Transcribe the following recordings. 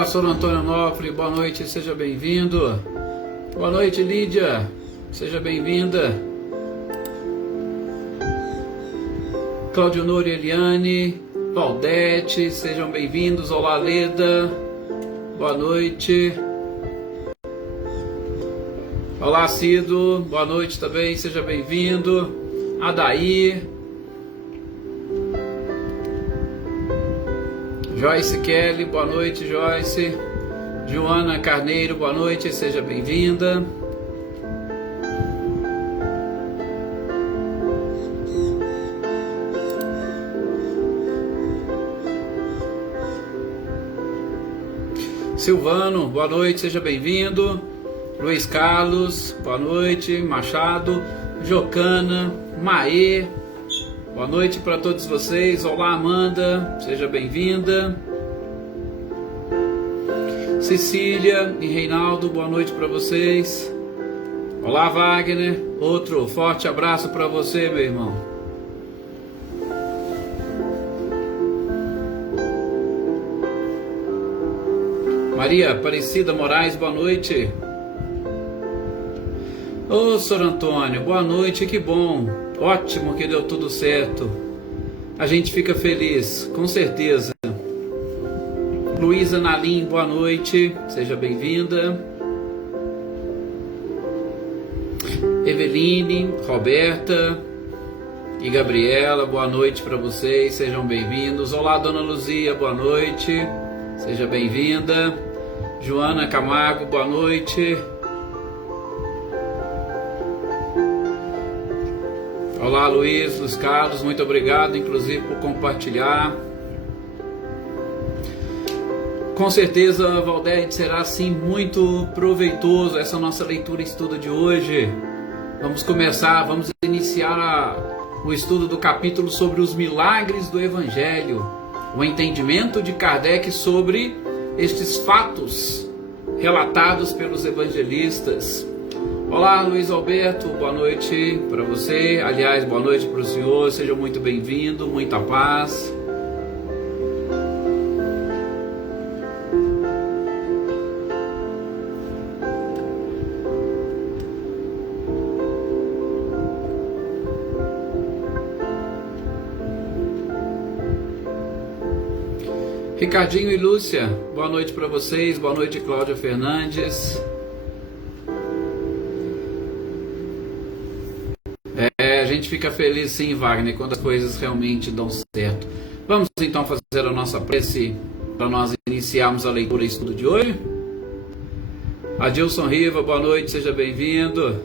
Pastor Antônio Onofre, boa noite, seja bem-vindo. Boa noite, Lídia, seja bem-vinda. Cláudio Noro e Eliane, Valdete, sejam bem-vindos. Olá, Leda, boa noite. Olá, Cido, boa noite também, seja bem-vindo. Adair, Joyce Kelly, boa noite, Joyce. Joana Carneiro, boa noite, seja bem-vinda. Silvano, boa noite, seja bem-vindo. Luiz Carlos, boa noite. Machado, Jocana, Maê, boa noite para todos vocês. Olá, Amanda, seja bem-vinda. Cecília e Reinaldo, boa noite para vocês. Olá, Wagner, outro forte abraço para você, meu irmão. Maria Aparecida Moraes, boa noite. Ô, Sr. Antônio, boa noite, que bom. Ótimo que deu tudo certo. A gente fica feliz, com certeza. Luísa Nalim, boa noite, seja bem-vinda. Eveline, Roberta e Gabriela, boa noite para vocês, sejam bem-vindos. Olá, Dona Luzia, boa noite, seja bem-vinda. Joana Camargo, boa noite. Olá, Luiz Carlos, muito obrigado, inclusive, por compartilhar. Com certeza, Valdete, será sim muito proveitoso essa nossa leitura e estudo de hoje. Vamos iniciar o estudo do capítulo sobre os milagres do Evangelho, o entendimento de Kardec sobre estes fatos relatados pelos evangelistas. Olá, Luiz Alberto, boa noite para você. Aliás, boa noite para o senhor, seja muito bem-vindo, muita paz. Ricardinho e Lúcia, boa noite para vocês, boa noite, Cláudia Fernandes. A gente fica feliz sim, Wagner, quando as coisas realmente dão certo. Vamos então fazer a nossa prece para nós iniciarmos a leitura e estudo de hoje. Adilson Riva, boa noite, seja bem-vindo.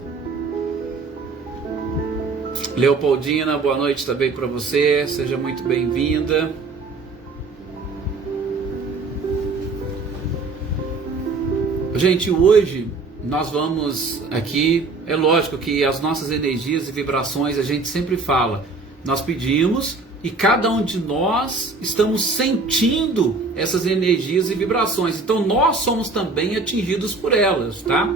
Leopoldina, boa noite também para você, seja muito bem-vinda. Gente, hoje nós vamos aqui, é lógico que as nossas energias e vibrações, a gente sempre fala, nós pedimos e cada um de nós estamos sentindo essas energias e vibrações, então nós somos também atingidos por elas, tá?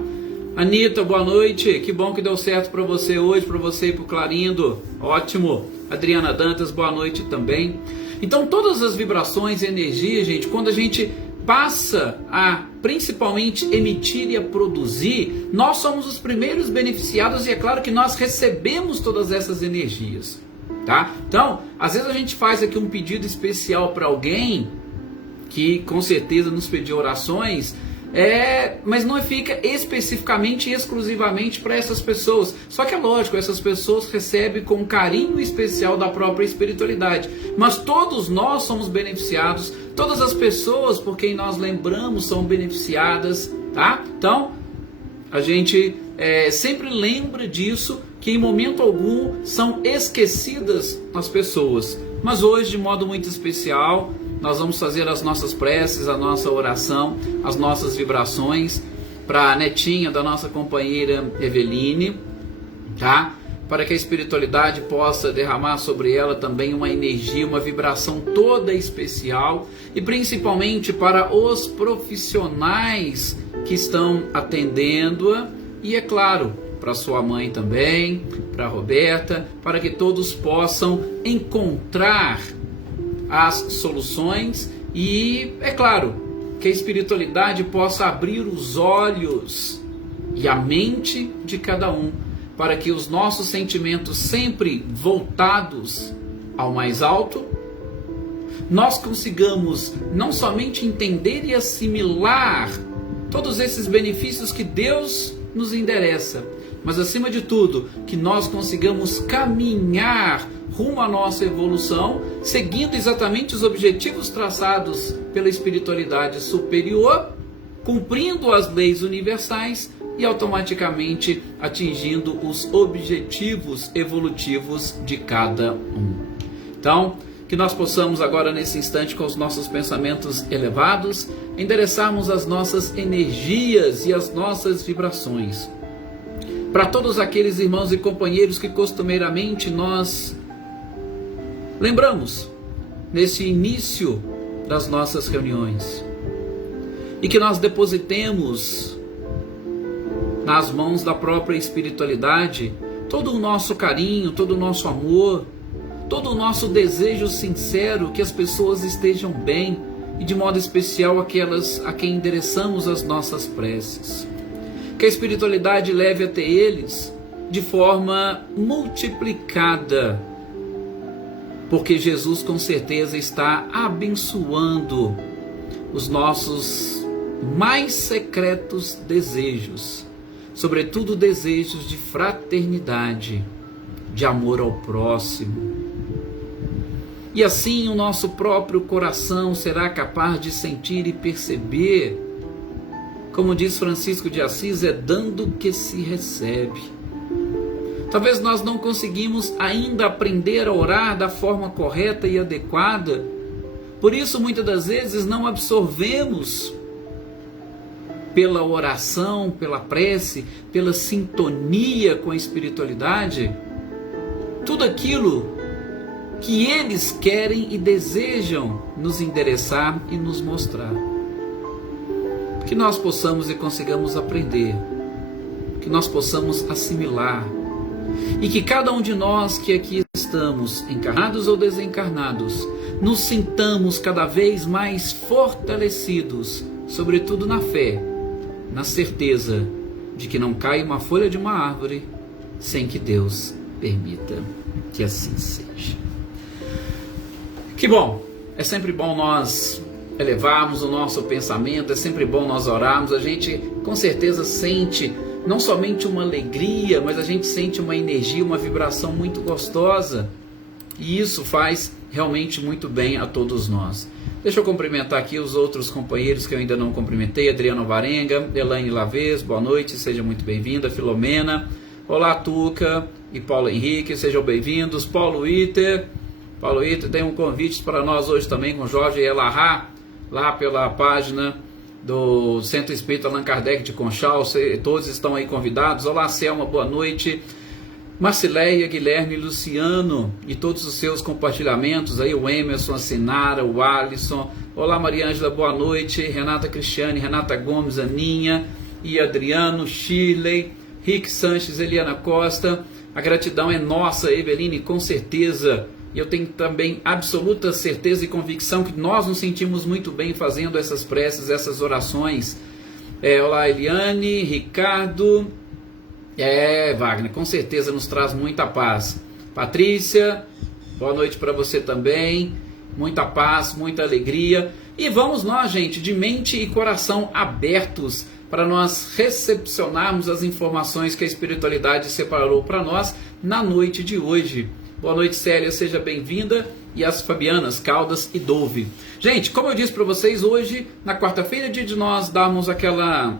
Anitta, boa noite, que bom que deu certo para você hoje, para você e para o Clarindo, ótimo. Adriana Dantas, boa noite também. Então todas as vibrações e energias, gente, quando a gente passa a principalmente emitir e a produzir, nós somos os primeiros beneficiados e é claro que nós recebemos todas essas energias, tá? Então, às vezes a gente faz aqui um pedido especial para alguém que com certeza nos pediu orações, mas não fica especificamente e exclusivamente para essas pessoas. Só que é lógico, essas pessoas recebem com carinho especial da própria espiritualidade. Mas todos nós somos beneficiados, todas as pessoas por quem nós lembramos são beneficiadas, tá? Então, a gente sempre lembra disso, que em momento algum são esquecidas as pessoas. Mas hoje, de modo muito especial, nós vamos fazer as nossas preces, a nossa oração, as nossas vibrações para a netinha da nossa companheira Eveline, tá? Para que a espiritualidade possa derramar sobre ela também uma energia, uma vibração toda especial e principalmente para os profissionais que estão atendendo-a e, é claro, para sua mãe também, para a Roberta, para que todos possam encontrar as soluções e, é claro, que a espiritualidade possa abrir os olhos e a mente de cada um, para que os nossos sentimentos, sempre voltados ao mais alto, nós consigamos não somente entender e assimilar todos esses benefícios que Deus nos endereça, mas acima de tudo, que nós consigamos caminhar rumo à nossa evolução, seguindo exatamente os objetivos traçados pela espiritualidade superior, cumprindo as leis universais e automaticamente atingindo os objetivos evolutivos de cada um. Então, que nós possamos agora nesse instante, com os nossos pensamentos elevados, endereçarmos as nossas energias e as nossas vibrações para todos aqueles irmãos e companheiros que costumeiramente nós lembramos nesse início das nossas reuniões, e que nós depositemos nas mãos da própria espiritualidade todo o nosso carinho, todo o nosso amor, todo o nosso desejo sincero que as pessoas estejam bem, e de modo especial aquelas a quem endereçamos as nossas preces. Que a espiritualidade leve até eles de forma multiplicada, porque Jesus com certeza está abençoando os nossos mais secretos desejos, sobretudo desejos de fraternidade, de amor ao próximo. E assim o nosso próprio coração será capaz de sentir e perceber, como diz Francisco de Assis, é dando que se recebe. Talvez nós não conseguimos ainda aprender a orar da forma correta e adequada, por isso muitas das vezes não absorvemos pela oração, pela prece, pela sintonia com a espiritualidade, tudo aquilo que eles querem e desejam nos endereçar e nos mostrar. Que nós possamos e consigamos aprender, que nós possamos assimilar, e que cada um de nós que aqui estamos, encarnados ou desencarnados, nos sintamos cada vez mais fortalecidos, sobretudo na fé, na certeza de que não cai uma folha de uma árvore sem que Deus permita que assim seja. Que bom, é sempre bom nós elevarmos o nosso pensamento, é sempre bom nós orarmos, a gente com certeza sente não somente uma alegria, mas a gente sente uma energia, uma vibração muito gostosa, e isso faz realmente muito bem a todos nós. Deixa eu cumprimentar aqui os outros companheiros que eu ainda não cumprimentei: Adriano Varenga, Elaine Lavez, boa noite, seja muito bem-vinda. Filomena, olá Tuca e Paulo Henrique, sejam bem-vindos. Paulo Iter tem um convite para nós hoje também com Jorge Elahá, lá pela página do Centro Espírita Allan Kardec de Conchal, todos estão aí convidados. Olá Selma, boa noite. Marcileia, Guilherme, Luciano e todos os seus compartilhamentos aí, o Emerson, a Sinara, o Alisson. Olá Mariângela, boa noite. Renata Cristiane, Renata Gomes, Aninha e Adriano, Shirley, Rick Sanches, Eliana Costa. A gratidão é nossa, Eveline, com certeza. E eu tenho também absoluta certeza e convicção que nós nos sentimos muito bem fazendo essas preces, essas orações. Olá Eliane, Ricardo. Wagner, com certeza nos traz muita paz. Patrícia, boa noite para você também. Muita paz, muita alegria. E vamos nós, gente, de mente e coração abertos para nós recepcionarmos as informações que a espiritualidade separou para nós na noite de hoje. Boa noite, Célia, seja bem-vinda. E as Fabianas, Caldas e Dove. Gente, como eu disse para vocês, hoje, na quarta-feira, dia de nós darmos aquela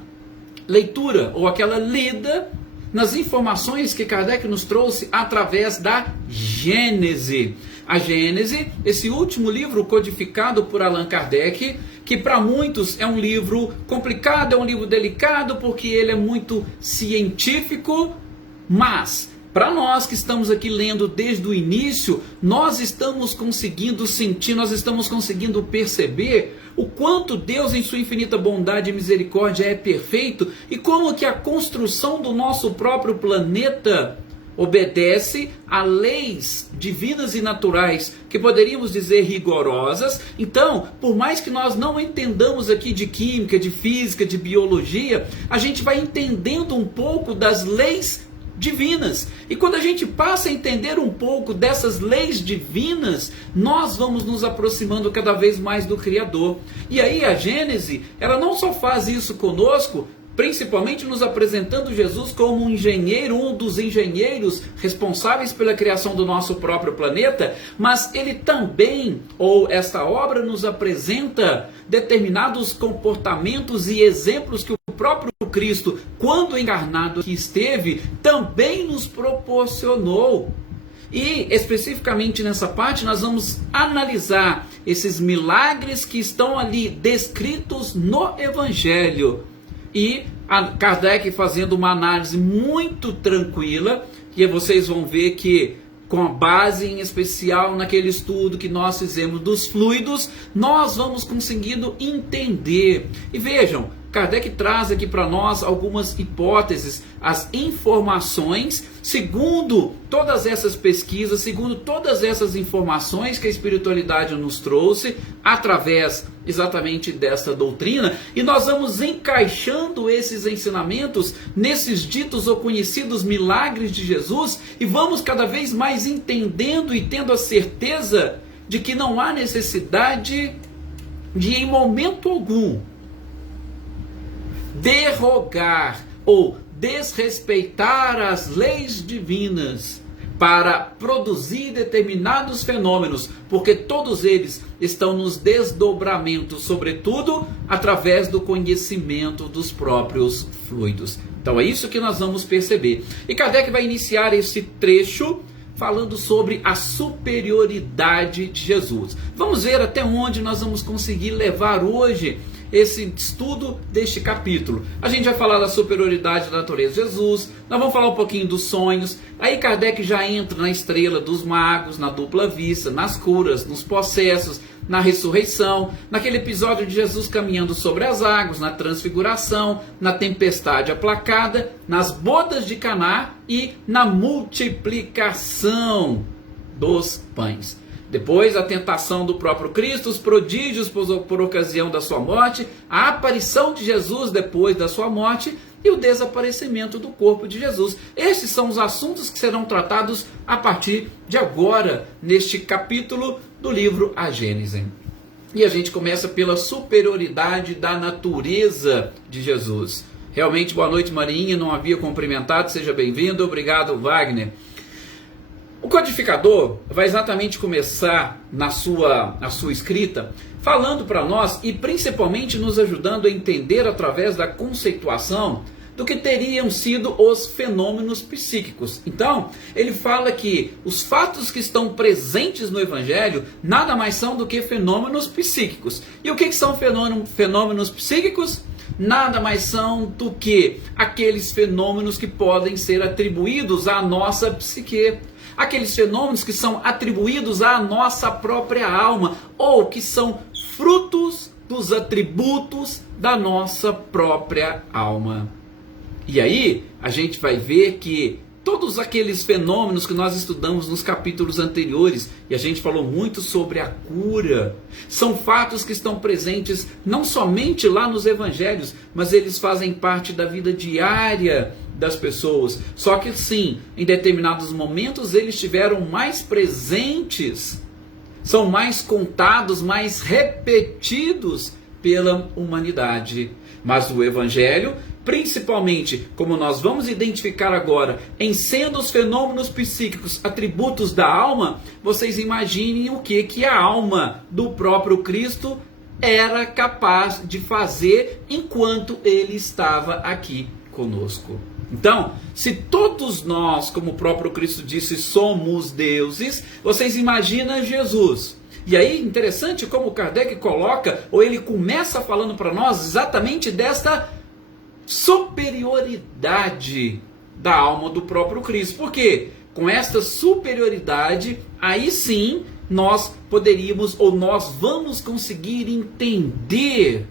leitura ou aquela lida nas informações que Kardec nos trouxe através da Gênese. A Gênese, esse último livro codificado por Allan Kardec, que para muitos é um livro complicado, é um livro delicado, porque ele é muito científico, mas para nós que estamos aqui lendo desde o início, nós estamos conseguindo sentir, nós estamos conseguindo perceber o quanto Deus em sua infinita bondade e misericórdia é perfeito, e como que a construção do nosso próprio planeta obedece a leis divinas e naturais, que poderíamos dizer rigorosas. Então, por mais que nós não entendamos aqui de química, de física, de biologia, a gente vai entendendo um pouco das leis divinas. E quando a gente passa a entender um pouco dessas leis divinas, nós vamos nos aproximando cada vez mais do Criador. E aí a Gênese, ela não só faz isso conosco, principalmente nos apresentando Jesus como um engenheiro, um dos engenheiros responsáveis pela criação do nosso próprio planeta, mas ele também, ou esta obra, nos apresenta determinados comportamentos e exemplos que o próprio Cristo, quando encarnado aqui esteve, também nos proporcionou. E especificamente nessa parte nós vamos analisar esses milagres que estão ali descritos no Evangelho. E Kardec fazendo uma análise muito tranquila, que vocês vão ver que com a base em especial naquele estudo que nós fizemos dos fluidos, nós vamos conseguindo entender. E vejam, Kardec traz aqui para nós algumas hipóteses, as informações, segundo todas essas pesquisas, segundo todas essas informações que a espiritualidade nos trouxe, através exatamente desta doutrina, e nós vamos encaixando esses ensinamentos nesses ditos ou conhecidos milagres de Jesus, e vamos cada vez mais entendendo e tendo a certeza de que não há necessidade de, em momento algum, derrogar ou desrespeitar as leis divinas para produzir determinados fenômenos, porque todos eles estão nos desdobramentos, sobretudo através do conhecimento dos próprios fluidos. Então é isso que nós vamos perceber. E Kardec vai iniciar esse trecho falando sobre a superioridade de Jesus. Vamos ver até onde nós vamos conseguir levar hoje esse estudo deste capítulo. A gente vai falar da superioridade da natureza de Jesus, nós vamos falar um pouquinho dos sonhos, aí Kardec já entra na estrela dos magos, na dupla vista, nas curas, nos processos, na ressurreição, naquele episódio de Jesus caminhando sobre as águas, na transfiguração, na tempestade aplacada, nas bodas de Caná e na multiplicação dos pães. Depois, a tentação do próprio Cristo, os prodígios por ocasião da sua morte, a aparição de Jesus depois da sua morte e o desaparecimento do corpo de Jesus. Esses são os assuntos que serão tratados a partir de agora, neste capítulo do livro A Gênese. E a gente começa pela superioridade da natureza de Jesus. Realmente, boa noite, Marinha, não havia cumprimentado, seja bem-vindo, obrigado, Wagner. O codificador vai exatamente começar na sua escrita falando para nós e principalmente nos ajudando a entender através da conceituação do que teriam sido os fenômenos psíquicos. Então, ele fala que os fatos que estão presentes no Evangelho nada mais são do que fenômenos psíquicos. E o que são fenômenos psíquicos? Nada mais são do que aqueles fenômenos que podem ser atribuídos à nossa psique. Aqueles fenômenos que são atribuídos à nossa própria alma, ou que são frutos dos atributos da nossa própria alma. E aí, a gente vai ver que todos aqueles fenômenos que nós estudamos nos capítulos anteriores, e a gente falou muito sobre a cura, são fatos que estão presentes não somente lá nos evangelhos, mas eles fazem parte da vida diária das pessoas. Só que sim, em determinados momentos eles estiveram mais presentes, são mais contados, mais repetidos pela humanidade. Mas o Evangelho, principalmente, como nós vamos identificar agora, em sendo os fenômenos psíquicos atributos da alma, vocês imaginem o que a alma do próprio Cristo era capaz de fazer enquanto ele estava aqui conosco. Então, se todos nós, como o próprio Cristo disse, somos deuses, vocês imaginam Jesus. E aí, interessante como Kardec coloca, ou ele começa falando para nós exatamente desta superioridade da alma do próprio Cristo. Por quê? Com esta superioridade, aí sim, nós poderíamos, ou nós vamos conseguir entender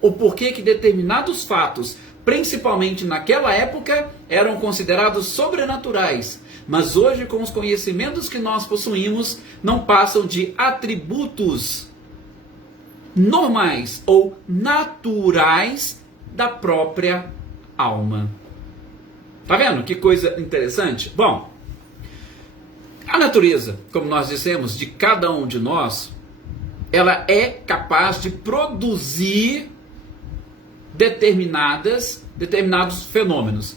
o porquê que determinados fatos, principalmente naquela época, eram considerados sobrenaturais. Mas hoje, com os conhecimentos que nós possuímos, não passam de atributos normais ou naturais da própria alma. Tá vendo que coisa interessante? Bom, a natureza, como nós dissemos, de cada um de nós, ela é capaz de produzir determinados fenômenos.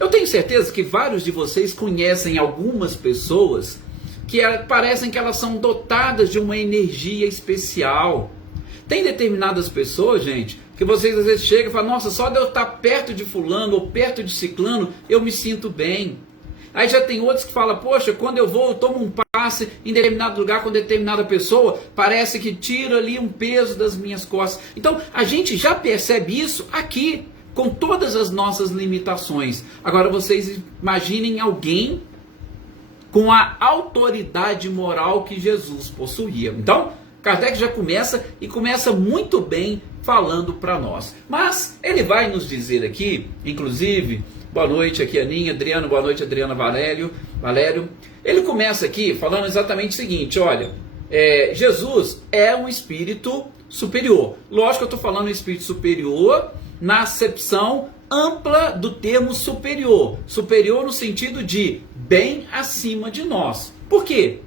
Eu tenho certeza que vários de vocês conhecem algumas pessoas que parecem que elas são dotadas de uma energia especial. Tem determinadas pessoas, gente, que vocês às vezes chegam e falam: nossa, só de eu estar perto de fulano ou perto de ciclano, eu me sinto bem. Aí já tem outros que falam: poxa, quando eu tomo um passe em determinado lugar com determinada pessoa, parece que tira ali um peso das minhas costas. Então, a gente já percebe isso aqui, com todas as nossas limitações. Agora, vocês imaginem alguém com a autoridade moral que Jesus possuía. Então, Kardec já começa muito bem falando para nós. Mas ele vai nos dizer aqui, inclusive, boa noite aqui Aninha, Adriano, boa noite Adriana, Valério. Ele começa aqui falando exatamente o seguinte: olha, Jesus é um espírito superior. Lógico que eu estou falando em espírito superior na acepção ampla do termo superior. Superior no sentido de bem acima de nós. Por quê?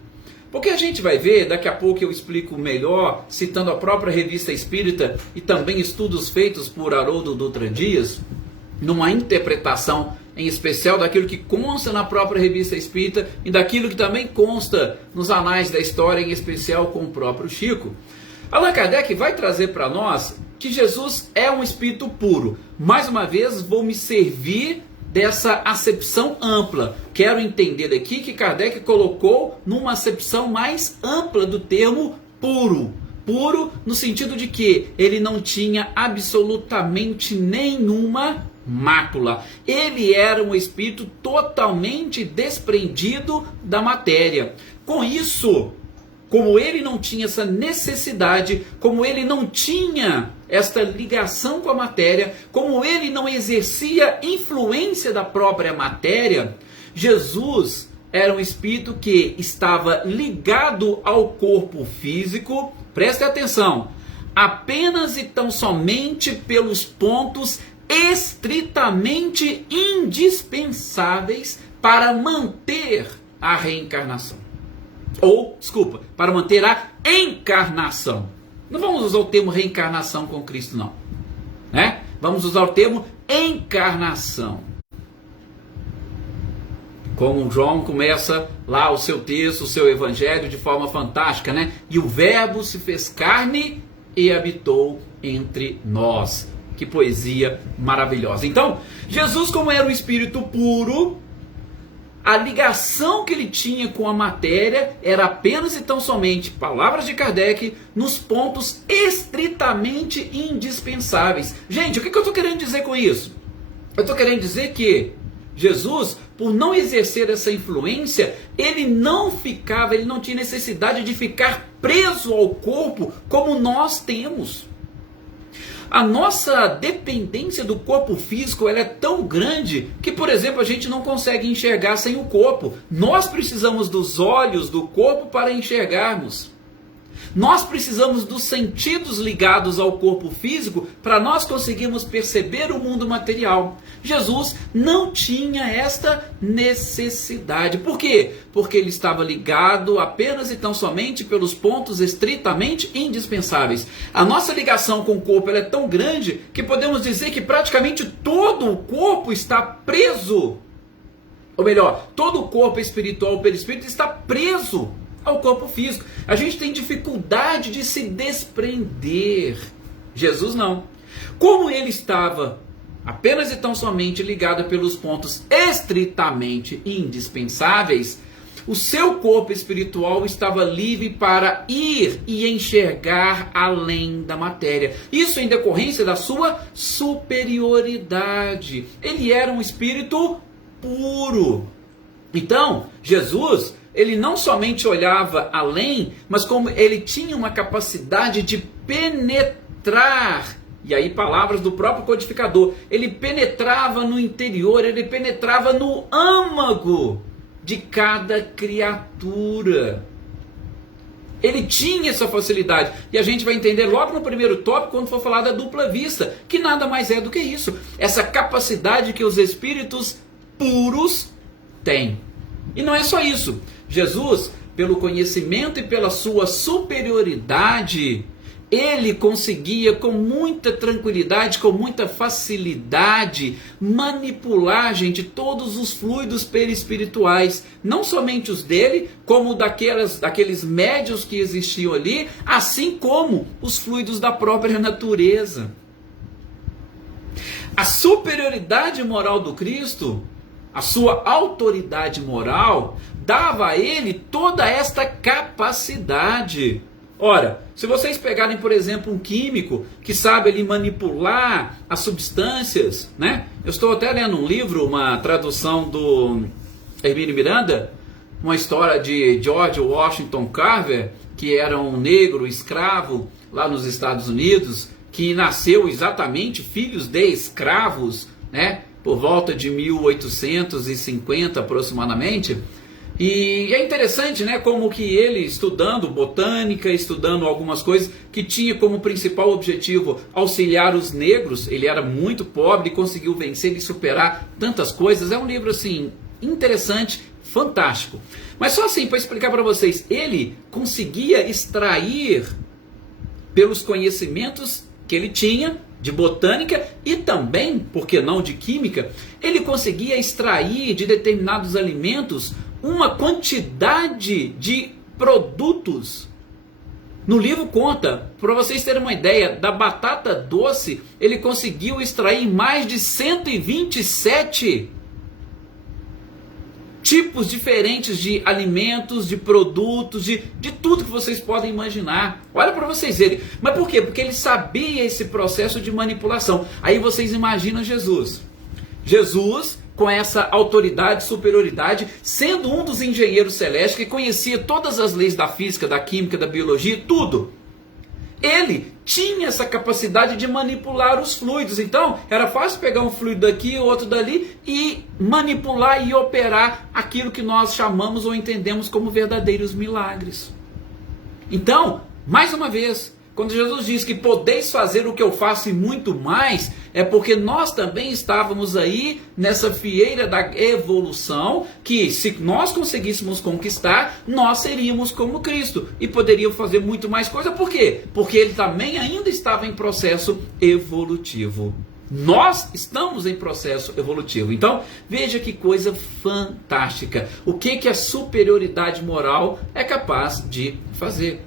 Porque a gente vai ver, daqui a pouco eu explico melhor, citando a própria Revista Espírita e também estudos feitos por Haroldo Dutra Dias, numa interpretação em especial daquilo que consta na própria Revista Espírita e daquilo que também consta nos anais da história, em especial com o próprio Chico. Allan Kardec vai trazer para nós que Jesus é um espírito puro. Mais uma vez, vou me servir dessa acepção ampla. Quero entender aqui que Kardec colocou numa acepção mais ampla do termo puro. Puro no sentido de que ele não tinha absolutamente nenhuma mácula. Ele era um espírito totalmente desprendido da matéria. Com isso, como ele não tinha essa necessidade, como ele não tinha esta ligação com a matéria, como ele não exercia influência da própria matéria, Jesus era um espírito que estava ligado ao corpo físico, preste atenção, apenas e tão somente pelos pontos estritamente indispensáveis para manter a reencarnação. Para manter a encarnação. Não vamos usar o termo reencarnação com Cristo, não. Né? Vamos usar o termo encarnação. Como João começa lá o seu texto, o seu evangelho de forma fantástica, né? E o verbo se fez carne e habitou entre nós. Que poesia maravilhosa. Então, Jesus, como era um espírito puro, a ligação que ele tinha com a matéria era apenas e tão somente, palavras de Kardec, nos pontos estritamente indispensáveis. Gente, o que eu estou querendo dizer com isso? Eu estou querendo dizer que Jesus, por não exercer essa influência, ele não tinha necessidade de ficar preso ao corpo como nós temos. A nossa dependência do corpo físico ela é tão grande que, por exemplo, a gente não consegue enxergar sem o corpo. Nós precisamos dos olhos do corpo para enxergarmos. Nós precisamos dos sentidos ligados ao corpo físico para nós conseguirmos perceber o mundo material. Jesus não tinha esta necessidade. Por quê? Porque ele estava ligado apenas e tão somente pelos pontos estritamente indispensáveis. A nossa ligação com o corpo ela é tão grande que podemos dizer que praticamente todo o corpo está preso. Ou melhor, todo o corpo espiritual, o perispírito, está preso ao corpo físico. A gente tem dificuldade de se desprender. Jesus não. Como ele estava apenas e tão somente ligado pelos pontos estritamente indispensáveis, o seu corpo espiritual estava livre para ir e enxergar além da matéria. Isso em decorrência da sua superioridade. Ele era um espírito puro. Então, Jesus, ele não somente olhava além, mas como ele tinha uma capacidade de penetrar, e aí palavras do próprio codificador, ele penetrava no interior, ele penetrava no âmago de cada criatura. Ele tinha essa facilidade. E a gente vai entender logo no primeiro tópico, quando for falar da dupla vista, que nada mais é do que isso. Essa capacidade que os espíritos puros têm. E não é só isso. Jesus, pelo conhecimento e pela sua superioridade, ele conseguia com muita tranquilidade, com muita facilidade, manipular, gente, todos os fluidos perispirituais. Não somente os dele, como daqueles médiuns que existiam ali, assim como os fluidos da própria natureza. A superioridade moral do Cristo, a sua autoridade moral, dava a ele toda esta capacidade. Ora, se vocês pegarem, por exemplo, um químico que sabe ali manipular as substâncias, né? Eu estou até lendo um livro, uma tradução do Hermínio Miranda, uma história de George Washington Carver, que era um negro escravo lá nos Estados Unidos, que nasceu exatamente filhos de escravos, né? Por volta de 1850 aproximadamente. E é interessante, né, como que ele, estudando botânica, estudando algumas coisas, que tinha como principal objetivo auxiliar os negros. Ele era muito pobre e conseguiu vencer e superar tantas coisas. É um livro, assim, interessante, fantástico. Mas só assim, para explicar para vocês, ele conseguia extrair, pelos conhecimentos que ele tinha de botânica e também, por que não, de química, ele conseguia extrair de determinados alimentos uma quantidade de produtos. No livro conta, para vocês terem uma ideia, da batata doce, ele conseguiu extrair mais de 127 tipos diferentes de alimentos, de produtos, de tudo que vocês podem imaginar. Olha para vocês verem. Mas por quê? Porque ele sabia esse processo de manipulação. Aí vocês imaginam Jesus. Jesus, com essa autoridade, superioridade, sendo um dos engenheiros celestes que conhecia todas as leis da física, da química, da biologia, tudo. Ele tinha essa capacidade de manipular os fluidos. Então, era fácil pegar um fluido daqui, outro dali e manipular e operar aquilo que nós chamamos ou entendemos como verdadeiros milagres. Então, mais uma vez, quando Jesus diz que podeis fazer o que eu faço e muito mais, é porque nós também estávamos aí nessa fieira da evolução, que se nós conseguíssemos conquistar, nós seríamos como Cristo e poderíamos fazer muito mais coisa. Por quê? Porque ele também ainda estava em processo evolutivo. Nós estamos em processo evolutivo. Então, veja que coisa fantástica. O que a superioridade moral é capaz de fazer.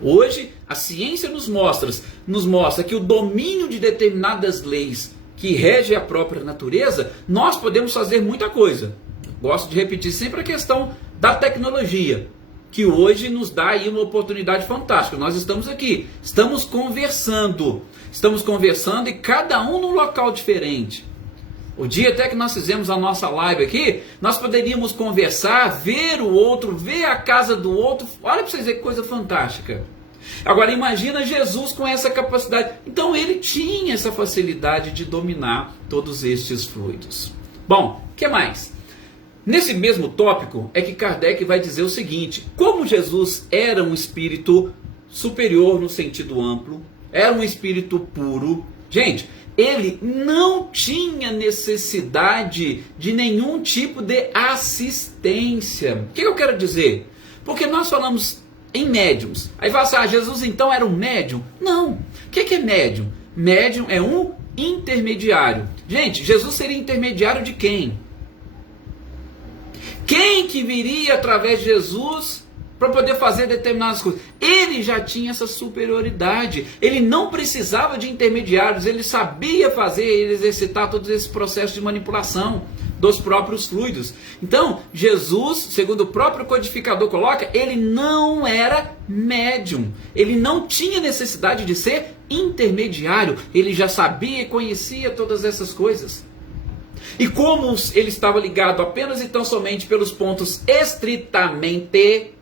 Hoje, a ciência nos mostra que o domínio de determinadas leis que regem a própria natureza, nós podemos fazer muita coisa. Gosto de repetir sempre a questão da tecnologia, que hoje nos dá aí uma oportunidade fantástica. Nós estamos aqui, estamos conversando e cada um num local diferente. O dia até que nós fizemos a nossa live aqui, nós poderíamos conversar, ver o outro, ver a casa do outro. Olha para vocês verem que coisa fantástica. Agora imagina Jesus com essa capacidade. Então ele tinha essa facilidade de dominar todos estes fluidos. Bom, o que mais? Nesse mesmo tópico é que Kardec vai dizer o seguinte: como Jesus era um espírito superior no sentido amplo, era um espírito puro, gente, ele não tinha necessidade de nenhum tipo de assistência. O que eu quero dizer? Porque nós falamos em médiums. Aí vai assim, Jesus então era um médium? Não. O que é médium? Médium é um intermediário. Gente, Jesus seria intermediário de quem? Quem que viria através de Jesus para poder fazer determinadas coisas? Ele já tinha essa superioridade. Ele não precisava de intermediários. Ele sabia fazer, exercitar todos esses processos de manipulação dos próprios fluidos. Então, Jesus, segundo o próprio codificador coloca, ele não era médium. Ele não tinha necessidade de ser intermediário. Ele já sabia e conhecia todas essas coisas. E como ele estava ligado apenas e tão somente pelos pontos estritamente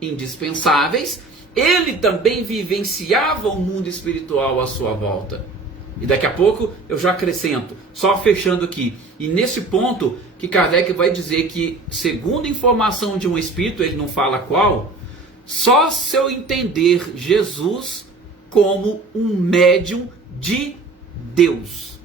indispensáveis, ele também vivenciava o mundo espiritual à sua volta. E daqui a pouco eu já acrescento, só fechando aqui. E nesse ponto que Kardec vai dizer que, segundo informação de um espírito, ele não fala qual, só se eu entender Jesus como um médium de Deus.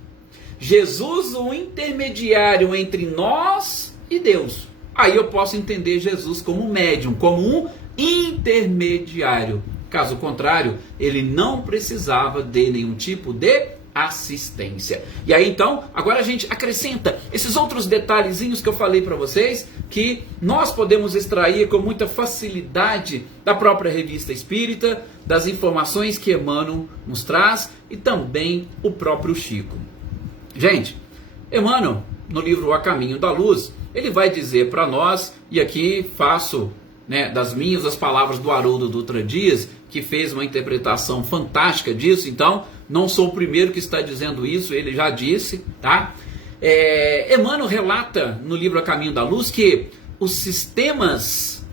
Jesus, o intermediário entre nós e Deus. Aí eu posso entender Jesus como médium, como um intermediário. Caso contrário, ele não precisava de nenhum tipo de assistência. E aí então, agora a gente acrescenta esses outros detalhezinhos que eu falei para vocês, que nós podemos extrair com muita facilidade da própria Revista Espírita, das informações que Emmanuel nos traz e também o próprio Chico. Gente, Emmanuel, no livro A Caminho da Luz, ele vai dizer para nós, e aqui faço das minhas as palavras do Haroldo Dutra Dias, que fez uma interpretação fantástica disso, então não sou o primeiro que está dizendo isso, ele já disse, tá? Emmanuel relata no livro A Caminho da Luz que os sistemas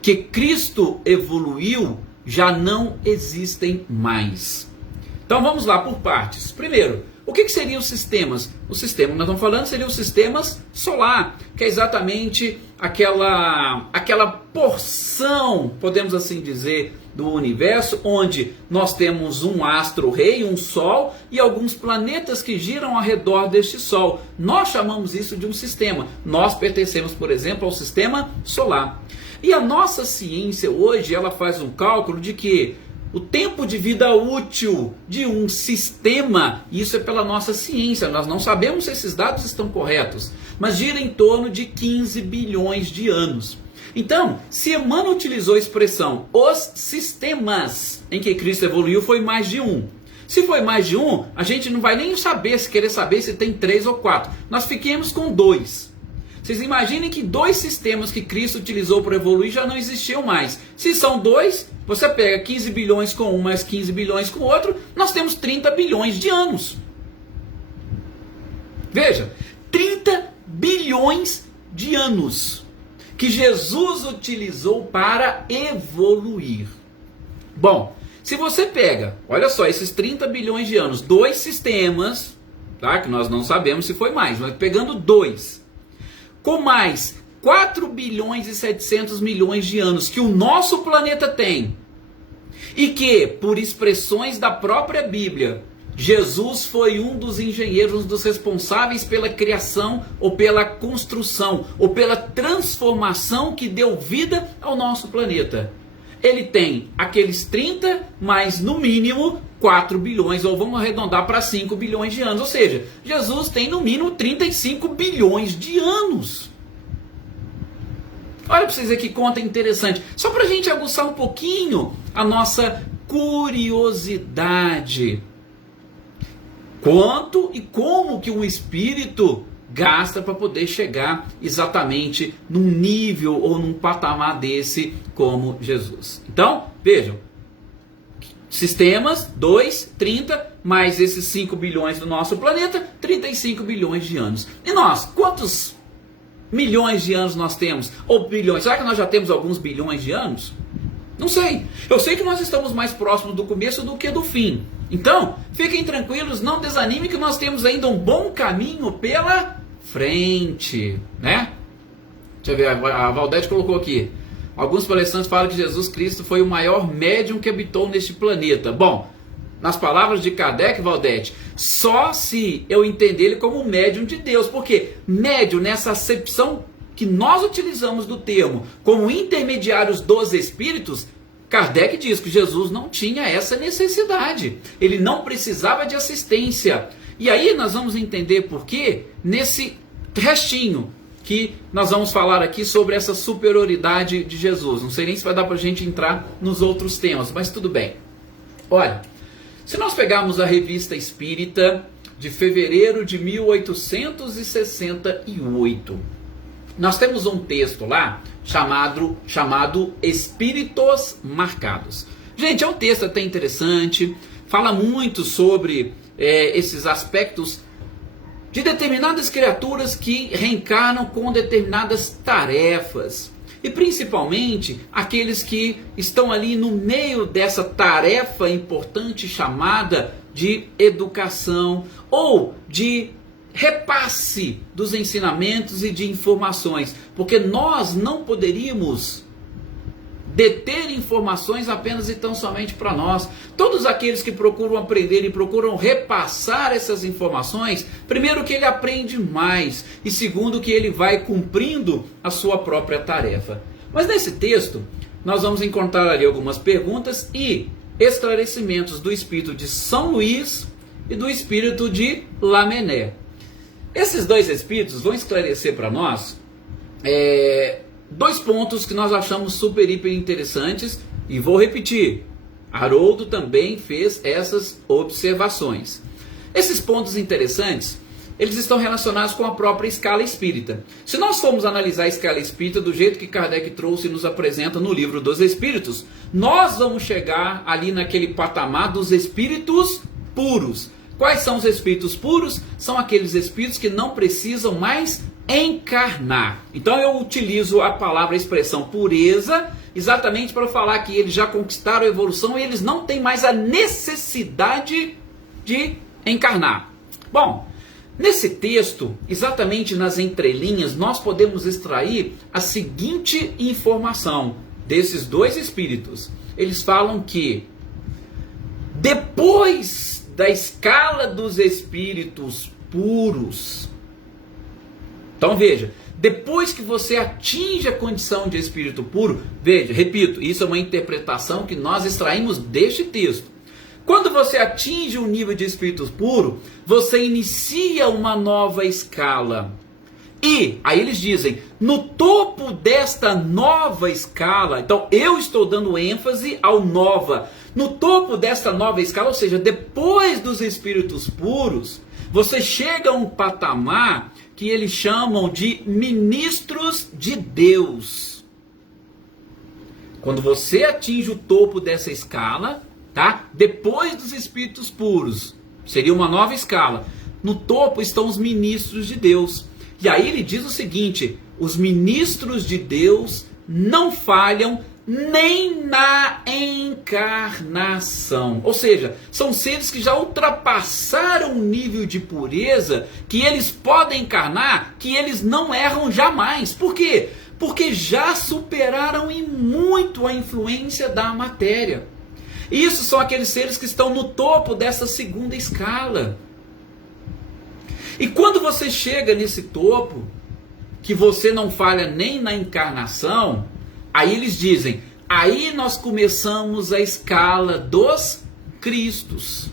que Cristo evoluiu já não existem mais. Então vamos lá por partes. Primeiro, o que seriam os sistemas? O sistema que nós estamos falando seria o sistema solar, que é exatamente aquela porção, podemos assim dizer, do universo, onde nós temos um astro-rei, um Sol, e alguns planetas que giram ao redor deste Sol. Nós chamamos isso de um sistema. Nós pertencemos, por exemplo, ao sistema solar. E a nossa ciência hoje, ela faz um cálculo de que o tempo de vida útil de um sistema, isso é pela nossa ciência, nós não sabemos se esses dados estão corretos, mas gira em torno de 15 bilhões de anos. Então, se Emmanuel utilizou a expressão os sistemas em que Cristo evoluiu, foi mais de um. Se foi mais de um, a gente não vai nem querer saber se tem 3 ou 4. Nós fiquemos com 2. Vocês imaginem que 2 sistemas que Cristo utilizou para evoluir já não existiam mais. Se são 2, você pega 15 bilhões com um mais 15 bilhões com o outro, nós temos 30 bilhões de anos. Veja, 30 bilhões de anos que Jesus utilizou para evoluir. Bom, se você pega, olha só, esses 30 bilhões de anos, 2 sistemas, tá, que nós não sabemos se foi mais, mas pegando 2, com mais 4 bilhões e 700 milhões de anos que o nosso planeta tem, e que, por expressões da própria Bíblia, Jesus foi um dos engenheiros, um dos responsáveis pela criação, ou pela construção, ou pela transformação que deu vida ao nosso planeta. Ele tem aqueles 30, mais no mínimo 4 bilhões, ou vamos arredondar para 5 bilhões de anos. Ou seja, Jesus tem no mínimo 35 bilhões de anos. Olha para vocês aqui, conta interessante. Só para a gente aguçar um pouquinho a nossa curiosidade. Quanto e como que um espírito gasta para poder chegar exatamente num nível ou num patamar desse como Jesus. Então, vejam, sistemas, 2, 30, mais esses 5 bilhões do nosso planeta, 35 bilhões de anos. E nós, quantos milhões de anos nós temos? Ou bilhões? Será que nós já temos alguns bilhões de anos? Não sei. Eu sei que nós estamos mais próximos do começo do que do fim. Então, fiquem tranquilos, não desanimem que nós temos ainda um bom caminho pela frente, né? Deixa eu ver, a Valdete colocou aqui. Alguns palestrantes falam que Jesus Cristo foi o maior médium que habitou neste planeta. Bom, nas palavras de Kardec, Valdete, só se eu entender ele como médium de Deus. Porque médium, nessa acepção que nós utilizamos do termo como intermediários dos espíritos, Kardec diz que Jesus não tinha essa necessidade. Ele não precisava de assistência. E aí nós vamos entender por quê nesse restinho que nós vamos falar aqui sobre essa superioridade de Jesus. Não sei nem se vai dar para a gente entrar nos outros temas, mas tudo bem. Olha, se nós pegarmos a Revista Espírita de fevereiro de 1868, nós temos um texto lá chamado Espíritos Marcados. Gente, é um texto até interessante, fala muito sobre esses aspectos de determinadas criaturas que reencarnam com determinadas tarefas. e principalmente aqueles que estão ali no meio dessa tarefa importante chamada de educação ou de repasse dos ensinamentos e de informações, porque nós não poderíamos deter informações apenas e tão somente para nós. Todos aqueles que procuram aprender e procuram repassar essas informações, primeiro que ele aprende mais e segundo que ele vai cumprindo a sua própria tarefa. Mas nesse texto nós vamos encontrar ali algumas perguntas e esclarecimentos do espírito de São Luís e do espírito de Lamennais. Esses dois espíritos vão esclarecer para nós dois pontos que nós achamos super, hiper interessantes, e vou repetir, Haroldo também fez essas observações. Esses pontos interessantes, eles estão relacionados com a própria escala espírita. Se nós formos analisar a escala espírita do jeito que Kardec trouxe e nos apresenta no Livro dos Espíritos, nós vamos chegar ali naquele patamar dos espíritos puros. Quais são os espíritos puros? São aqueles espíritos que não precisam mais encarnar. Então eu utilizo a palavra, a expressão pureza, exatamente para falar que eles já conquistaram a evolução e eles não têm mais a necessidade de encarnar. Bom, nesse texto, exatamente nas entrelinhas, nós podemos extrair a seguinte informação desses dois espíritos. Eles falam que depois da escala dos espíritos puros, então veja, depois que você atinge a condição de espírito puro, veja, repito, isso é uma interpretação que nós extraímos deste texto. Quando você atinge o nível de espírito puro, você inicia uma nova escala. E, aí eles dizem, no topo desta nova escala, então eu estou dando ênfase ao nova. No topo desta nova escala, ou seja, depois dos espíritos puros, você chega a um patamar que eles chamam de ministros de Deus. Quando você atinge o topo dessa escala, tá? Depois dos espíritos puros, seria uma nova escala. No topo estão os ministros de Deus. E aí ele diz o seguinte: os ministros de Deus não falham nem na encarnação. Ou seja, são seres que já ultrapassaram o nível de pureza, que eles podem encarnar, que eles não erram jamais. Por quê? Porque já superaram em muito a influência da matéria. Isso são aqueles seres que estão no topo dessa segunda escala. E quando você chega nesse topo, que você não falha nem na encarnação, aí eles dizem, aí nós começamos a escala dos Cristos.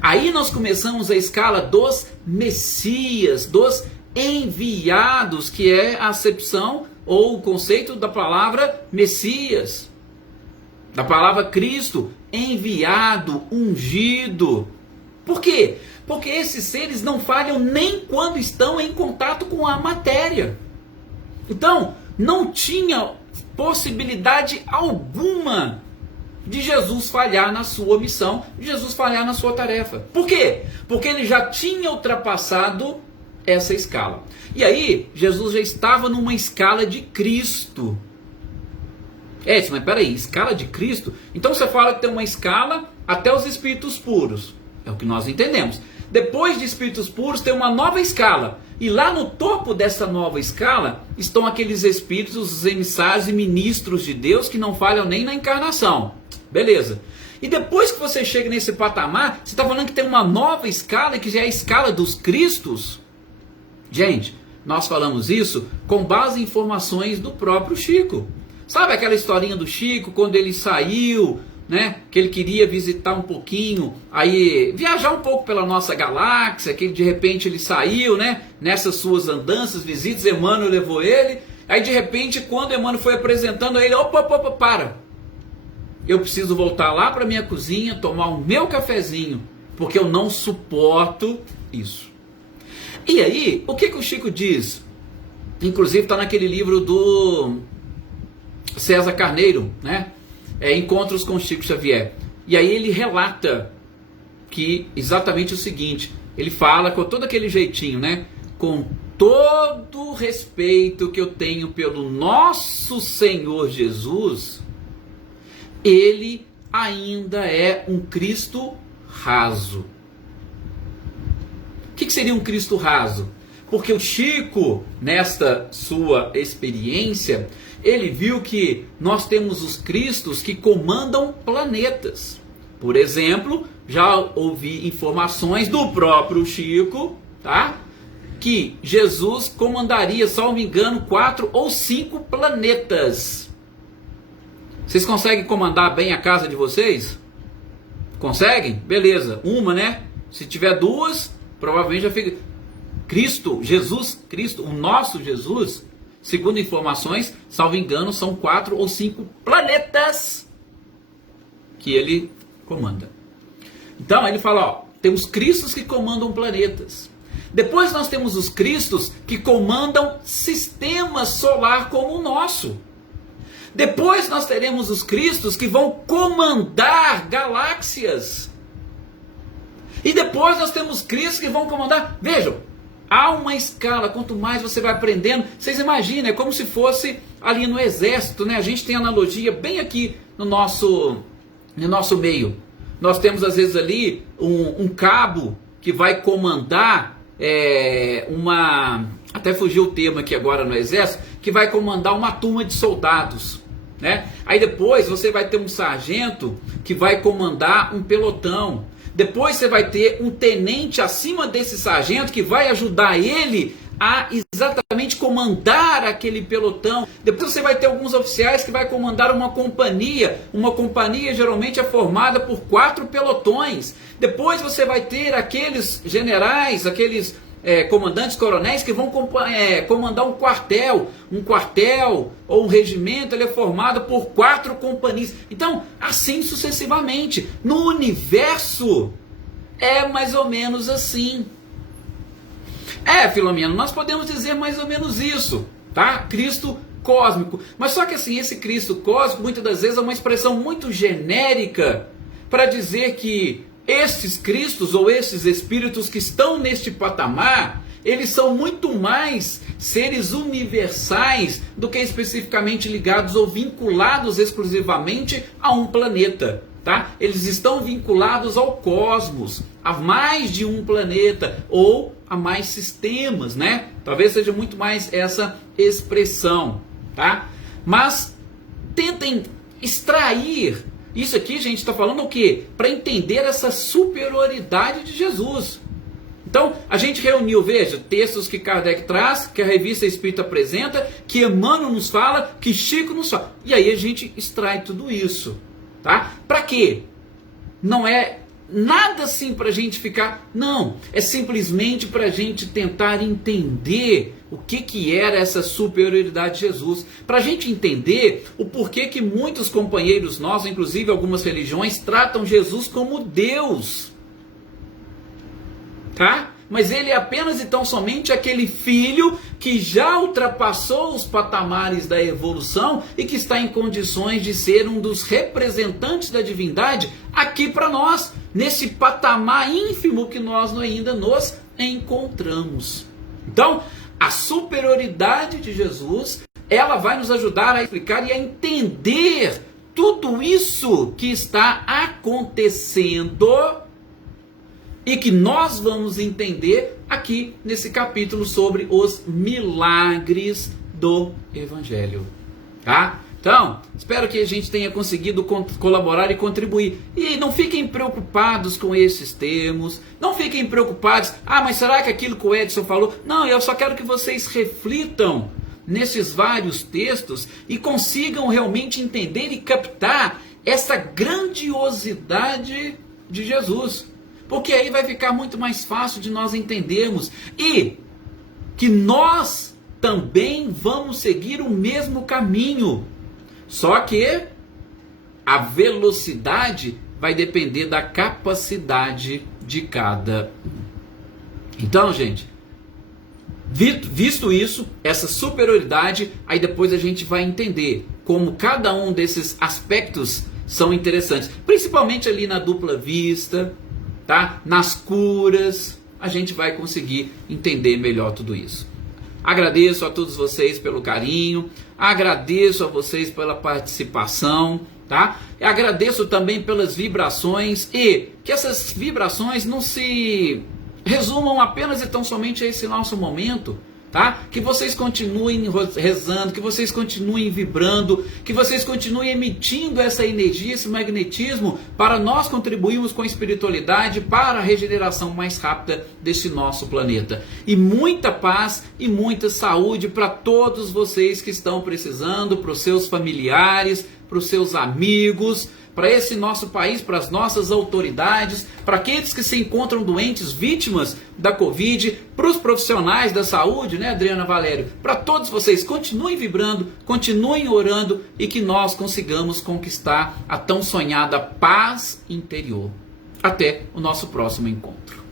Aí nós começamos a escala dos Messias, dos enviados, que é a acepção ou o conceito da palavra Messias. Da palavra Cristo, enviado, ungido. Por quê? Porque esses seres não falham nem quando estão em contato com a matéria. Então, não tinha possibilidade alguma de Jesus falhar na sua missão, de Jesus falhar na sua tarefa. Por quê? Porque ele já tinha ultrapassado essa escala. E aí, Jesus já estava numa escala de Cristo. Mas peraí, escala de Cristo? Então você fala que tem uma escala até os espíritos puros. É o que nós entendemos. Depois de espíritos puros tem uma nova escala. E lá no topo dessa nova escala estão aqueles espíritos, os emissários e ministros de Deus que não falham nem na encarnação. Beleza. E depois que você chega nesse patamar, você está falando que tem uma nova escala, que já é a escala dos Cristos? Gente, nós falamos isso com base em informações do próprio Chico. Sabe aquela historinha do Chico, quando ele saiu, né, que ele queria visitar um pouquinho, aí viajar um pouco pela nossa galáxia, que de repente ele saiu, né, nessas suas andanças, visitas, Emmanuel levou ele, aí de repente quando Emmanuel foi apresentando a ele, opa, para, eu preciso voltar lá para minha cozinha, tomar o meu cafezinho, porque eu não suporto isso. E aí, o que o Chico diz? Inclusive está naquele livro do César Carneiro, né? Encontros com Chico Xavier. E aí ele relata que exatamente o seguinte, ele fala com todo aquele jeitinho, né? Com todo o respeito que eu tenho pelo nosso Senhor Jesus, ele ainda é um Cristo raso. O que seria um Cristo raso? Porque o Chico, nesta sua experiência, ele viu que nós temos os Cristos que comandam planetas. Por exemplo, já ouvi informações do próprio Chico, tá? Que Jesus comandaria, se não me engano, 4 ou 5 planetas. Vocês conseguem comandar bem a casa de vocês? Conseguem? Beleza. Uma, né? Se tiver 2, provavelmente já fica... Cristo, Jesus Cristo, o nosso Jesus, segundo informações, salvo engano, são 4 ou 5 planetas que ele comanda. Então ele fala, ó, temos Cristos que comandam planetas. Depois nós temos os Cristos que comandam sistema solar como o nosso. Depois nós teremos os Cristos que vão comandar galáxias. E depois nós temos Cristos que vão comandar... Vejam, há uma escala, quanto mais você vai aprendendo... Vocês imaginam, é como se fosse ali no exército, né? A gente tem analogia bem aqui no nosso meio. Nós temos às vezes ali um cabo que vai comandar até fugiu o termo aqui agora no exército, que vai comandar uma turma de soldados, né? Aí depois você vai ter um sargento que vai comandar um pelotão. Depois você vai ter um tenente acima desse sargento que vai ajudar ele a exatamente comandar aquele pelotão. Depois você vai ter alguns oficiais que vai comandar uma companhia. Uma companhia geralmente é formada por 4 pelotões. Depois você vai ter aqueles generais, aqueles comandantes coronéis que vão comandar um quartel. Um quartel ou um regimento, ele é formado por 4 companhias. Então, assim sucessivamente. No universo é mais ou menos assim. Filomeno, nós podemos dizer mais ou menos isso, tá? Cristo cósmico. Mas só que assim, esse Cristo cósmico muitas das vezes é uma expressão muito genérica para dizer que estes Cristos ou esses espíritos que estão neste patamar, eles são muito mais seres universais do que especificamente ligados ou vinculados exclusivamente a um planeta. Tá? Eles estão vinculados ao cosmos, a mais de um planeta ou a mais sistemas, né? Talvez seja muito mais essa expressão, tá? Mas tentem extrair isso aqui, gente, está falando o quê? Para entender essa superioridade de Jesus. Então, a gente reuniu, veja, textos que Kardec traz, que a Revista Espírita apresenta, que Emmanuel nos fala, que Chico nos fala. E aí a gente extrai tudo isso. Tá? Para quê? Não é nada assim para a gente ficar... Não, é simplesmente para a gente tentar entender o que era essa superioridade de Jesus. Para a gente entender o porquê que muitos companheiros nossos, inclusive algumas religiões, tratam Jesus como Deus. Tá? Mas ele é apenas e tão somente aquele filho que já ultrapassou os patamares da evolução e que está em condições de ser um dos representantes da divindade aqui para nós, nesse patamar ínfimo que nós ainda nos encontramos. Então, a superioridade de Jesus, ela vai nos ajudar a explicar e a entender tudo isso que está acontecendo e que nós vamos entender aqui nesse capítulo sobre os milagres do Evangelho. Tá? Então, espero que a gente tenha conseguido colaborar e contribuir. E não fiquem preocupados com esses termos. Não fiquem preocupados. Mas será que aquilo que o Edson falou? Não, eu só quero que vocês reflitam nesses vários textos e consigam realmente entender e captar essa grandiosidade de Jesus. Porque aí vai ficar muito mais fácil de nós entendermos. E que nós também vamos seguir o mesmo caminho. Só que a velocidade vai depender da capacidade de cada um. Então, gente, visto isso, essa superioridade, aí depois a gente vai entender como cada um desses aspectos são interessantes. Principalmente ali na dupla vista, tá? Nas curas, a gente vai conseguir entender melhor tudo isso. Agradeço a todos vocês pelo carinho, agradeço a vocês pela participação, tá? E agradeço também pelas vibrações e que essas vibrações não se resumam apenas e tão somente a esse nosso momento, tá? Que vocês continuem rezando, que vocês continuem vibrando, que vocês continuem emitindo essa energia, esse magnetismo, para nós contribuirmos com a espiritualidade para a regeneração mais rápida deste nosso planeta. E muita paz e muita saúde para todos vocês que estão precisando, para os seus familiares, para os seus amigos, para esse nosso país, para as nossas autoridades, para aqueles que se encontram doentes, vítimas da Covid, para os profissionais da saúde, né, Adriana Valério? Para todos vocês, continuem vibrando, continuem orando e que nós consigamos conquistar a tão sonhada paz interior. Até o nosso próximo encontro.